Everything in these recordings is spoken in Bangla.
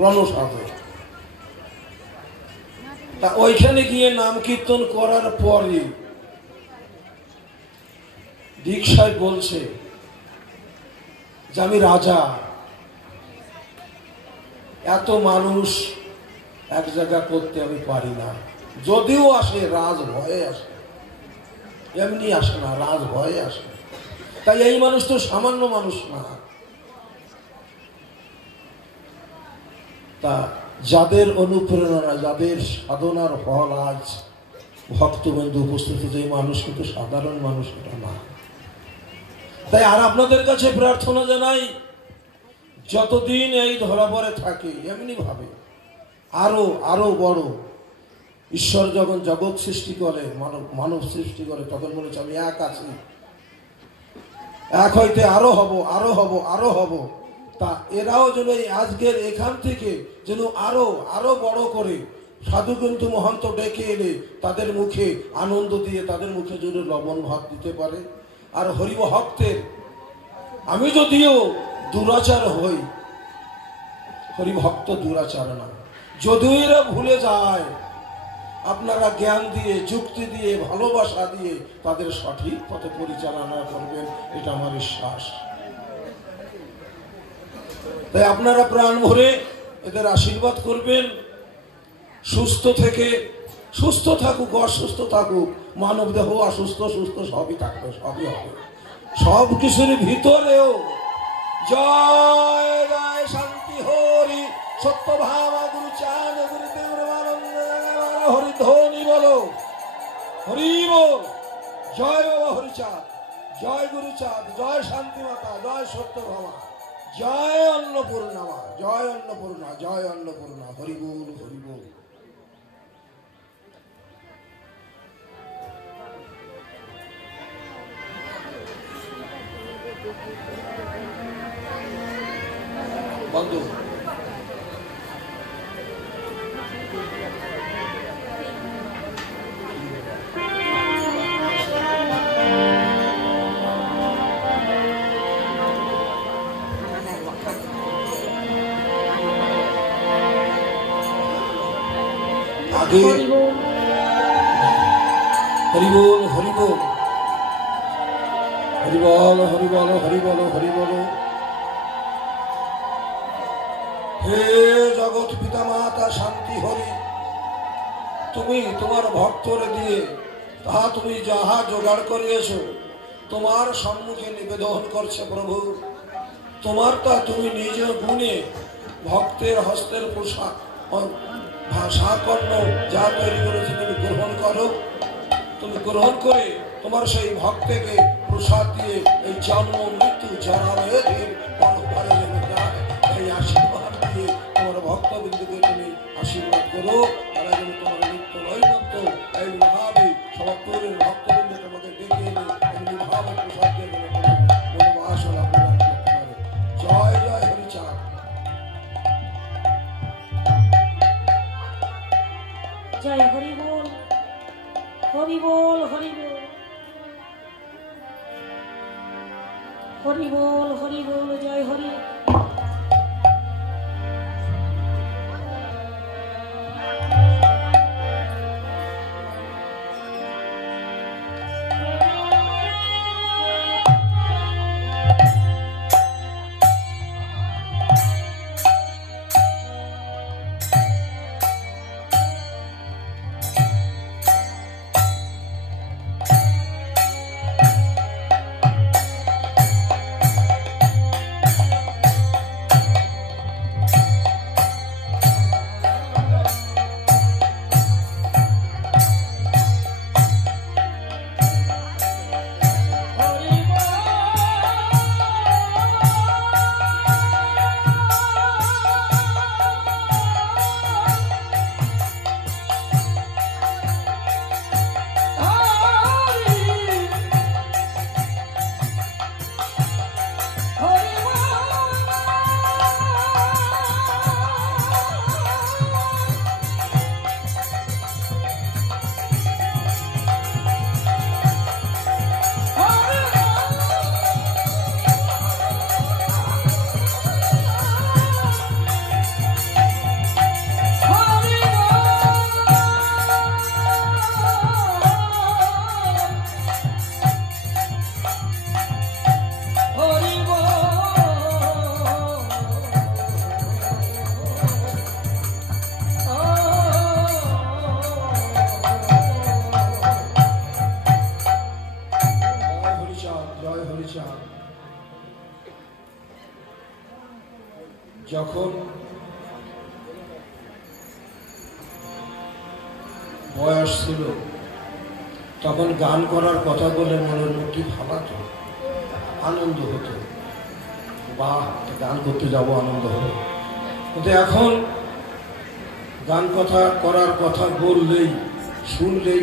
গণসাগর। তা ওইখানে গিয়ে নাম কীর্তন করার পরে দীক্ষায় বলছে যে আমি রাজা, এত মানুষ এক জায়গা করতে আমি পারি না। যদিও আসে রাজ ভয়ে আসে, এমনি আসে না, রাজ ভয়ে আসে। তাই এই মানুষ তো সামান্য মানুষ না। তা যাদের অনুপ্রেরণা, যাদের সাধনার ফল আজ ভক্তবন্ধু উপস্থিত, যে মানুষ কিন্তু সাধারণ মানুষ এটা না। তাই আর আপনাদের কাছে প্রার্থনা জানাই, যতদিন এই ধরাপরে থাকে এমনি ভাবে আরো আরো বড়। ঈশ্বর যখন জগৎ সৃষ্টি করে, মানব সৃষ্টি করে, তখন বলেছে আমি এক আছি, এক হইতে আরো হব, আরো হব, আরো হব। তা এরাও যেন আজকের এখান থেকে যেন আরো আরো বড় করে সাধু কিন্তু মহন্ত ডেকে এলে তাদের মুখে আনন্দ দিয়ে, তাদের মুখে যেন লবণ ভাত দিতে পারে। আর হরিভক্তের, আমি যদিও দুরাচার হই, হরিভক্ত দুরাচার না। যদিও এরা ভুলে যায়, আপনারা জ্ঞান দিয়ে, যুক্তি দিয়ে, ভালোবাসা দিয়ে তাদের সঠিক পথে পরিচালনা করবেন, এটা আমার বিশ্বাস। তাই আপনারা প্রাণ ভরে এদের আশীর্বাদ করবেন। সুস্থ থেকে, সুস্থ থাকুক, অসুস্থ থাকুক, মানব দেহ অসুস্থ সুস্থ সবই থাকবে, সবই হবে। সব কিছুর ভিতরেও জয় জয় শান্তি হরি সত্য ভাবা গুরু চাঁদ গুরুদেব হরি ধ্বনি বলো, হরি বল। জয় বাবা হরিচাঁদ, জয় গুরুচাঁদ, জয় শান্তি মাতা, জয় সত্য ভাবা, জয় অন্নপূর্ণা মা, জয় অন্নপূর্ণা, জয় অন্নপূর্ণা। হরি বল, হরি বল। বন্ধু আগে হরি বল, হরি বল, হরি বল, হরি বল, হরি বল, হরি বল, হরি বল। হে জগৎ পিতা মাতা শান্তি হরি, তুমি তোমার ভক্তরে দিয়ে তাহা তুমি যাহা জোগাড় করিয়েছো তোমার সম্মুখে নিবেদন করছে প্রভু। তোমার তা তুমি নিজ গুণে ভক্তের হস্তের পোশাক ভাষা কর্ণ যা তৈরি করেছে তুমি গ্রহণ করো। তুমি গ্রহণ করে তোমার সেই ভক্তকে প্রসাদ দিয়ে এই জন্ম মৃত্যু জরাবের পরপারে যেন যায়, এই আশীর্বাদ দিয়ে তোমার ভক্তবৃন্দকে তুমি আশীর্বাদ করো। তারা যেন তোমার নিত্য নৈমিত্য এইভাবে সমগ্রের ভক্তবৃন্দ তোমাকে ডেকে এনে এমনিভাবে প্রসাদ দিয়ে মনোবাস লাভ করতে পারে। জয় জয় হরিচাঁদ। জয় হরি বল, হরি বল, হরি বল, হরি বল, হরি বল, জয় হরি। বয়স ছিল, তখন গান করার কথা বলে মনের মধ্যে ভাবাতো, আনন্দ হতো, বাহ গান করতে যাব, আনন্দ হতো। কিন্তু এখন গান কথা করার কথা বললেই, শুনলেই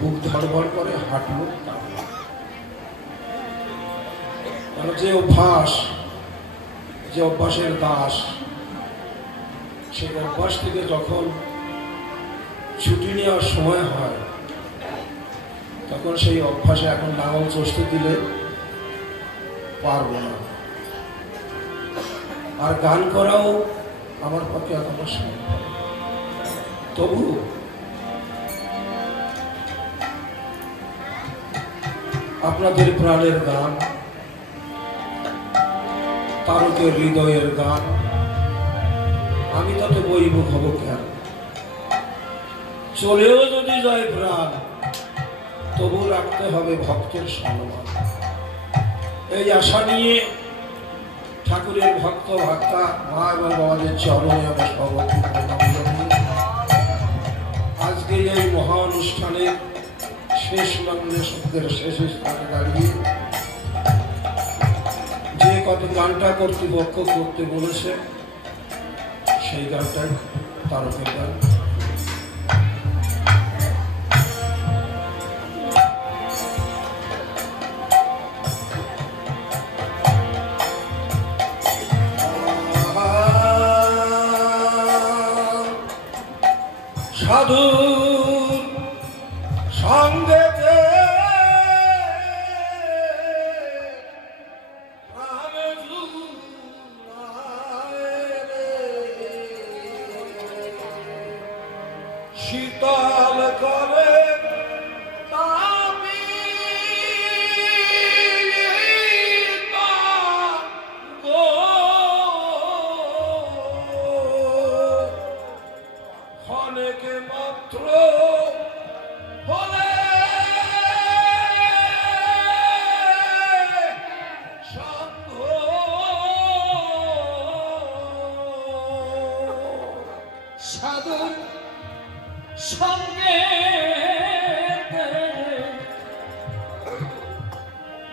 বুক ধড়ফড় করে, হাঁটলো কাঁপলো। কারণ যে অভ্যাস, যে অভ্যাসের দাস, সেই অভ্যাস থেকে যখন ছুটি নেওয়ার সময় হয়, তখন সেই অভ্যাসে এখন লাঙল চষতে দিলে পারবো না। আর গান করাও আমার পক্ষে এখনো সম্ভব। তবু আপনাদের প্রাণের গান, তারকের হৃদয়ের গান আমি তাতে বইমুখ হব কেন? চলেও যদি যায় প্রাণ, তবু রাখতে হবে ভক্তের সম্মান। এই আশা নিয়ে ঠাকুরের ভক্ত ভক্তা মা এবং বাবাদের চরণে আমি সর্বত্র প্রণাম জানাই। আজকে এই মহা অনুষ্ঠানের শেষ লগ্নে শব্দের শেষ স্থানে দাঁড়িয়ে যে কত গানটা কর্তৃপক্ষ করতে বলেছে, সেই গানটাই তারকের গান। সাধুর সঙ্গেতে শীতল করে অনেকে মাত্র হলে সঙ্গ সাধুর সঙ্গে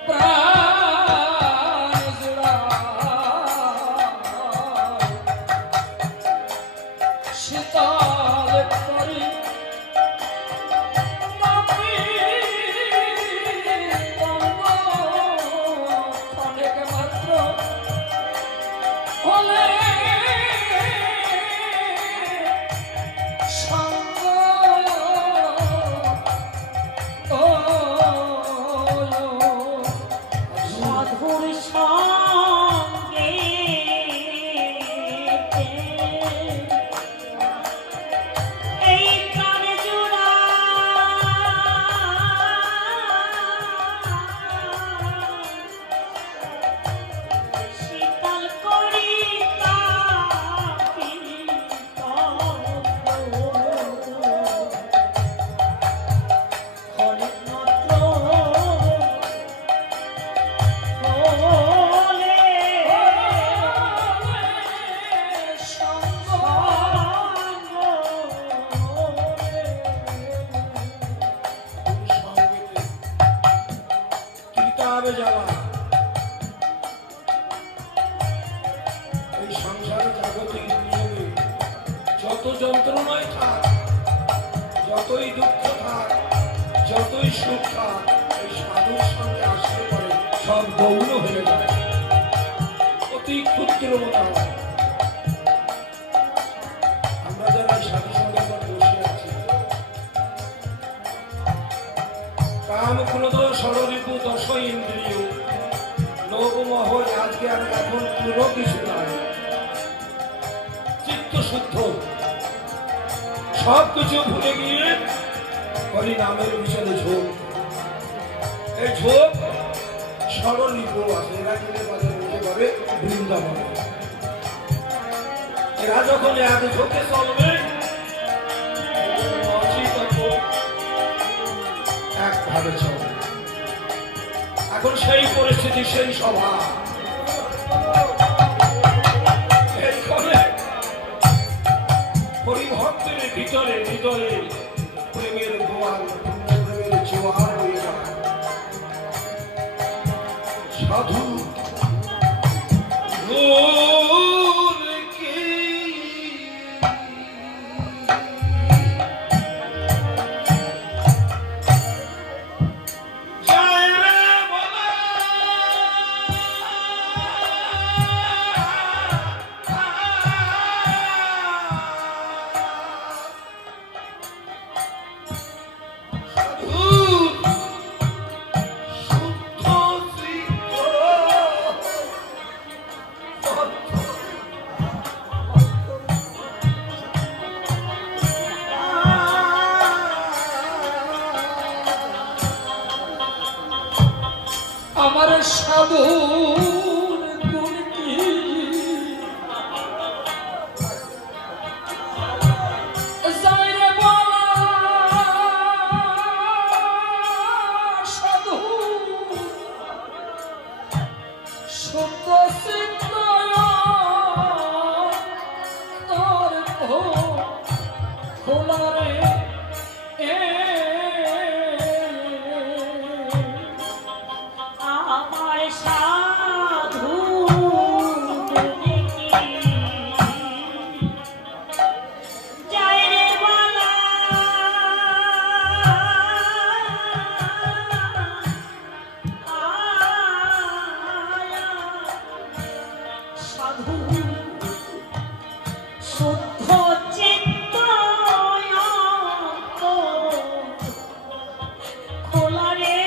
প্রাণ জোড়া শীতল করি অনেক মাত্র হলে সঙ্গ সাধুর সঙ্গে এই প্রাণ জোড়া শীতল করি তাকে অনেক মাত্র এই সংসার জাগতিক নিয়মে যত যন্ত্রণায় থাক, যতই দুঃখ থাক, যতই সুখ থাক, এই সাধুর সঙ্গে আসলে পরে সব গৌণ হয়ে যায়, অতি ক্ষুদ্র মতো হয়। আমরা যারা এই সাধু সঙ্গে বসে আছি, কাম ক্রোধ ষড়রিপু দশ ইন্দ্রিয় লোভ মোহ আজকে আর এখন কোনো কিছু নাই, চিত্ত শুদ্ধ, সব কিছু ভুলে গিয়ে হরি নামের বিষয়ে ঝোঁক। এই ঝোঁক ষড়রিপু আছে, এরা কিনে বাজারে বসে পারে বৃন্দাবনে। এরা যখন এক ঝোঁকে চলবে, একভাবে চলবে। এখন সেই পরিস্থিতি, সেই সভা, এইখানে হরিভক্তের ভিতরে হৃদয়ে প্রেমের সাধুর গুণ কি যাইরে বলা সাধু সত্য সিদ্ধ তোর খোলা রে আমার সাধু দেখি যায় রে বালা সাধু শুদ্ধ চিত্ত খোলা রে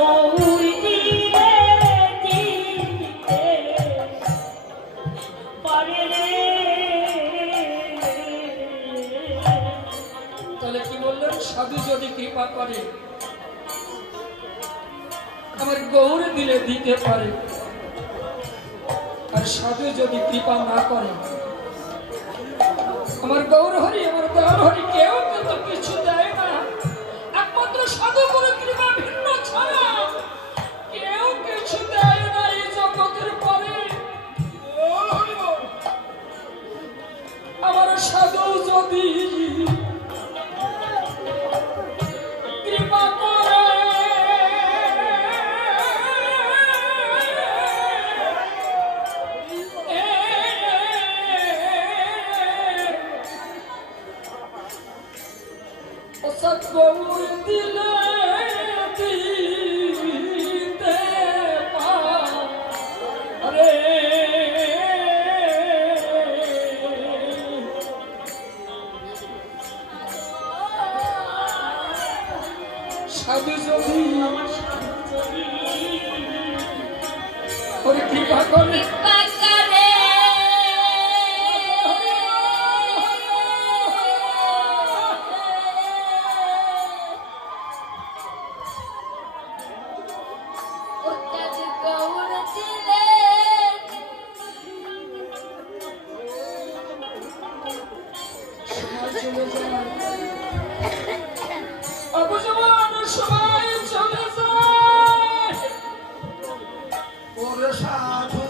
গৌর দিলে দিতে পারে রে। তাহলে কি বললেন? সাধু যদি কৃপা করে আমার গৌর দিলে দিতে পারে, আর সাধু যদি কৃপা না করে আমার গৌর হরি আমার দয়াল হরি কেউ কিন্তু কিছু দেয় না। একমাত্র সাধু করে কৃপা ভিন্ন ছাড়া কেউ কিছু দেয় না এই জগতের পরে। আমার সাধু যদি কৃপা করে গৌর দিলে দিতে পারে। সাধু যদি ওরে কৃপা করে সবাই চলে যায়। ওরে সাধু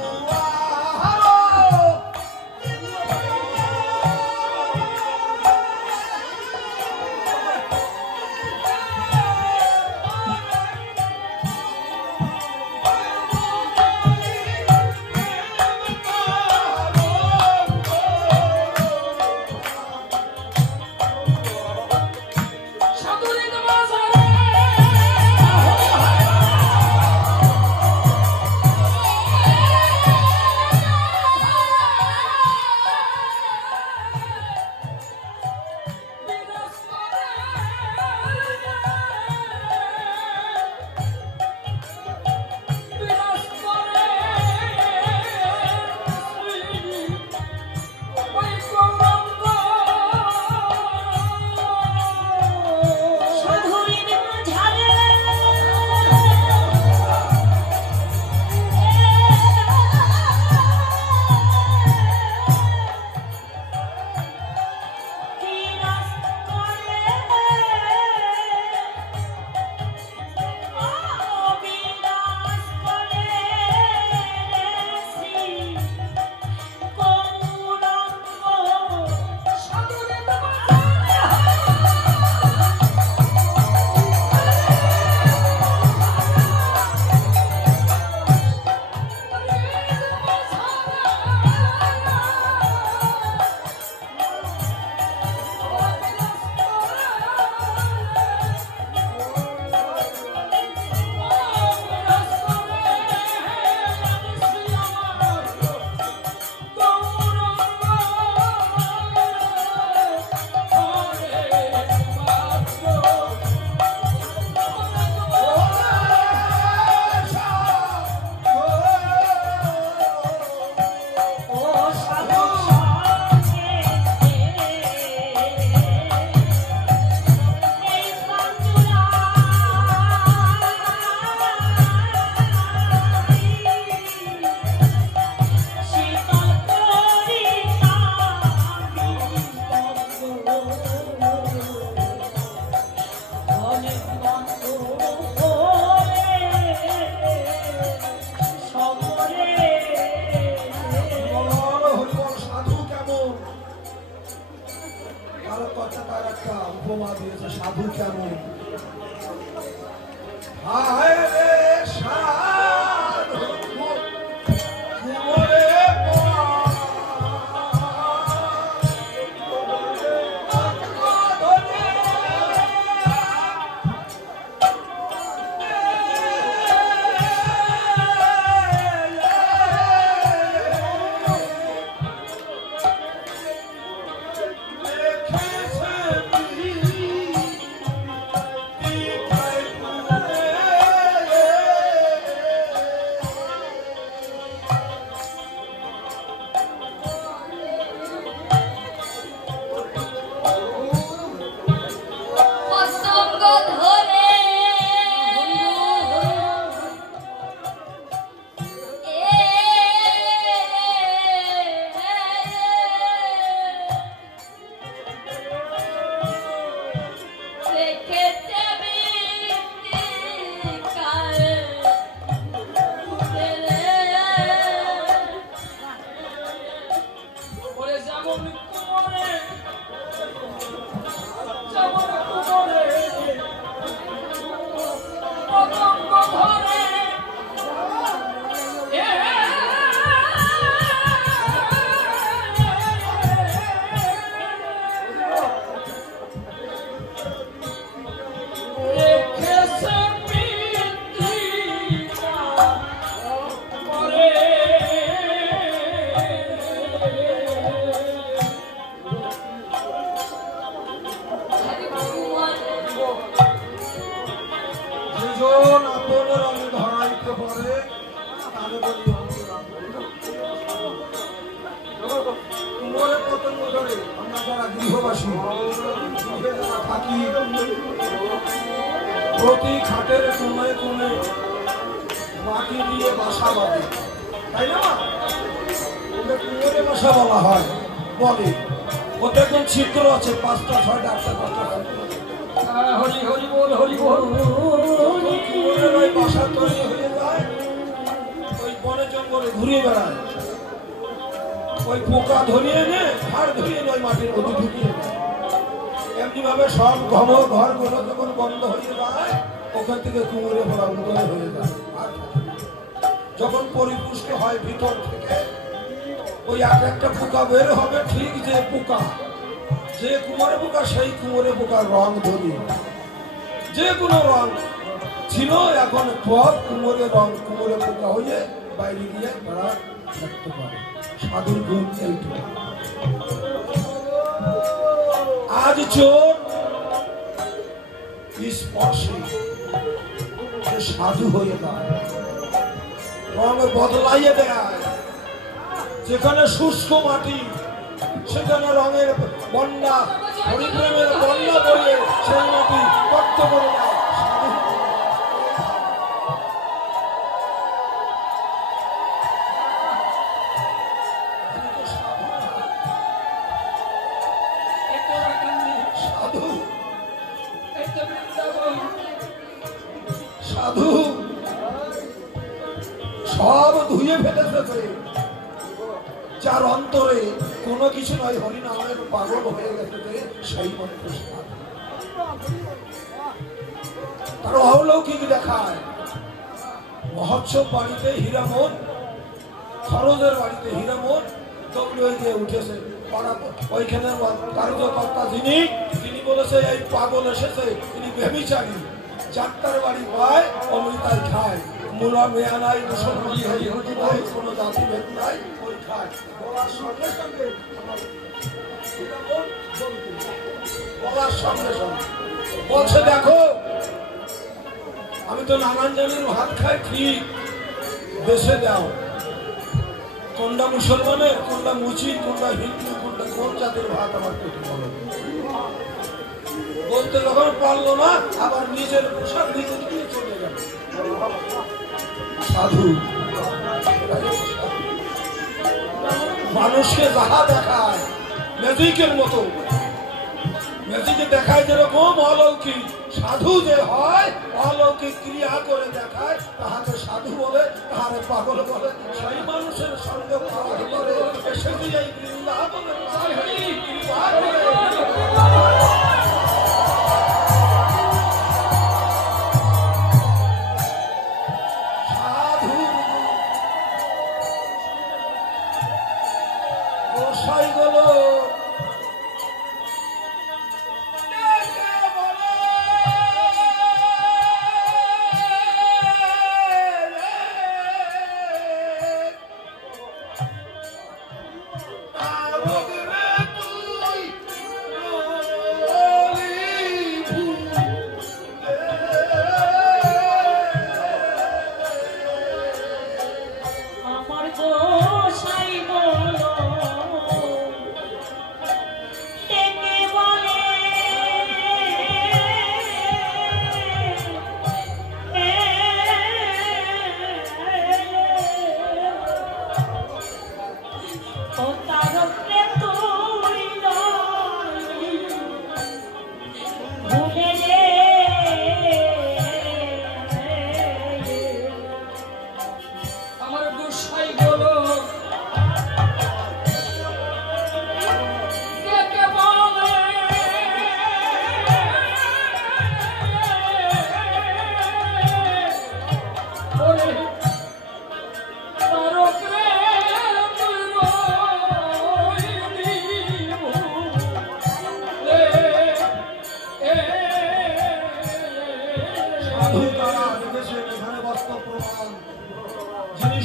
উপমা দিয়েছে সাধু কেমন। হায় রে সাধু কুমোরে যৌবনের আমি ধরাইতে পারে তাহলে বলি কুমোরে পতঙ্গ ধরে আমরা যারা গৃহবাসী গৃহে যারা থাকি প্রতি খাটের কোণে কোণে মাটি দিয়ে বাসা বাঁধে, তাই না? ওকে কুমোরে বাসা বলা হয়। বলে ওতে একদম ছিদ্র আছে, 5টা 6টা 8টা 10টা। হরি হরি বল, হরি বল। কুমোরের ওই বাসা তৈরি হয়ে যায়, ওই বনে জঙ্গলে ঘুরে বেড়ায়, ওই পোকা ধরিয়ে এনে হাড় ধরিয়ে এনে ওই মাটির মধ্যে ঢুকিয়ে দেয়। এমনি ভাবে সব ঘরগুলো যখন বন্ধ হয়ে যায় ওখান থেকে কুমোরে ভরা উদয় হয়ে যায়। আর যখন পরিপুষ্ট হয় ভিতর থেকে ওই একটা পোকা বের হবে, ঠিক যে পোকা, যে কুমোরে পোকা, সেই কুমোরে পোকার রং ধরিয়ে যে কোনো রং ছিল এখন সব কুমোরে রং কুমোরে পোকা হয়ে বাইরে গিয়ে তারা রাখতে পারে। সাধুর গুণ এইটুকু। আজ চোর স্পর্শে সাধু হয়ে যায়, রং বদলাইয়ে দেয়। যেখানে শুষ্ক মাটি সেখানে রঙের বন্যা, হরিপ্রেমের বন্যা বলে সেই মাটি কর্ত করে দেয়। সাধু সব ধুয়ে ফেলেছে, যার অন্তরে কোনো কিছু নয়, হরিনামের পাগল হয়ে গেছে সেই মানুষ। তার অলৌকিক দেখায়। মহোৎসব বাড়িতে হীরামন, খরচের বাড়িতে হীরামন দৌড়ে গিয়ে উঠেছে। ওইখানে কার্যকর্তা তিনি বলেছে এই পাগল এসেছে, তিনি ব্যভিচারী, যাত্রার বাড়ি পায় অমৃতায় খায়, মূলা মেয়া নাই, মুসলমান নাই, কোনো জাতি ভেদ নাই, ওই খায়। বলার সঙ্গে সঙ্গে বলছে দেখো আমি তো নানান জনের ভাত খাই, ঠিক বেছে দাও কোনটা মুসলমানের, কোনটা মুচির, কোনটা হিন্দু, কোনটা কোন জাতির ভাত আমার পেটে বলো। বলতে যখন পারলো না আবার নিজের পোশাক নিজে নিয়ে চলে গেল। সাধু মানুষকে যাহা দেখায় ম্যাজিকের মতো, ম্যাজিকে দেখায় যেরকম অলৌকিক, সাধু যে হয় অলৌকিক ক্রিয়া করে দেখায়, তাহাকে সাধু বলে, তাহারে পাগল বলে। সেই মানুষের সঙ্গে পাগল করে এসে এই বৃন্দাবনে কৃপা করে। সাধু গোসাই গুলো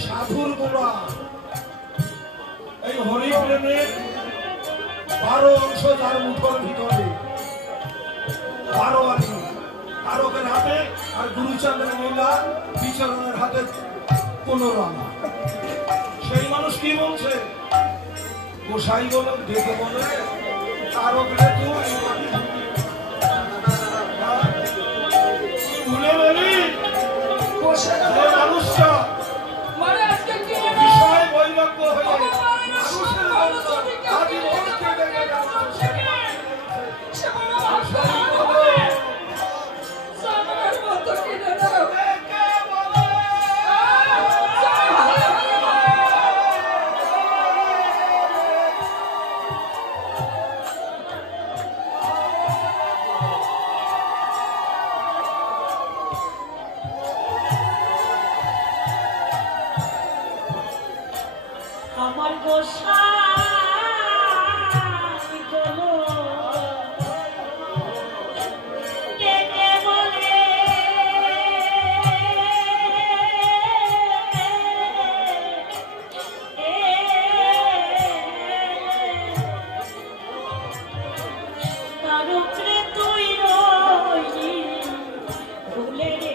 সাধুর গোড়া এই হরিপ্রেমের 12 অংশ যার মুখের ভিতরে, 12 আনি তারকের হাতে আর গুরুচাঁদের লীলা বিচরণের হাতে 15 আনা। সেই মানুষ কি বলছে? গোসাই বলে ডেকে বলে তারকরে তুই ভুলে গেলি মানুষটা মানে আজকে কি বিষয় বৈরাগ্য হয়ে মানুষের আদি মনকে ডেকে যাচ্ছে। আমার গোসাই গো ডেকে বলে তারকরে তুই রইলি ভুলে রে।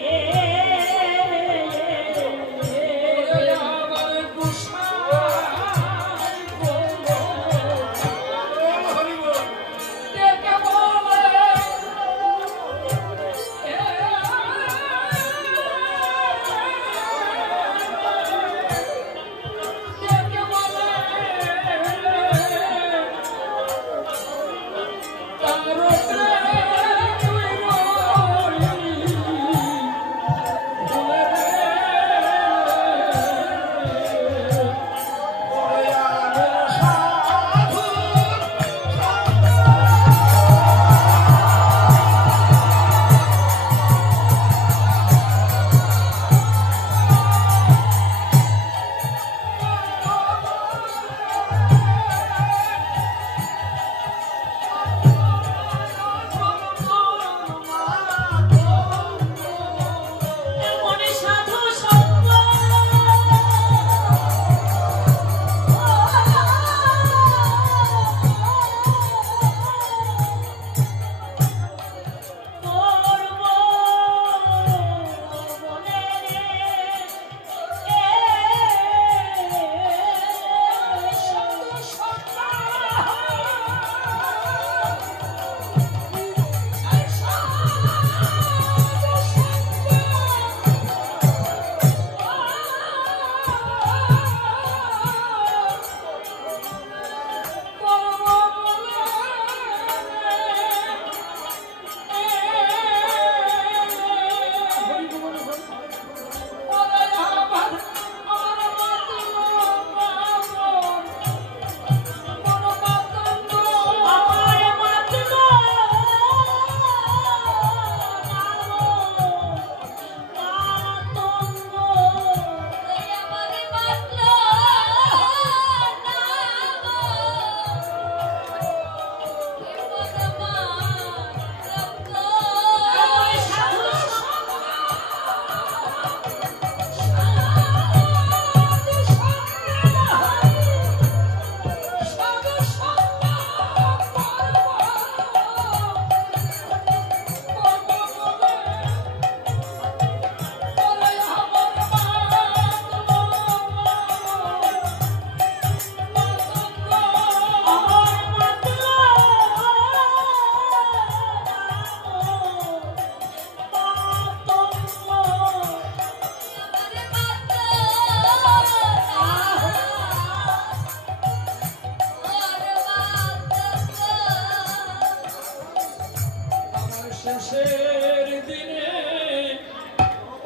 শেষের দিনে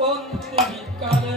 অন্তিকালে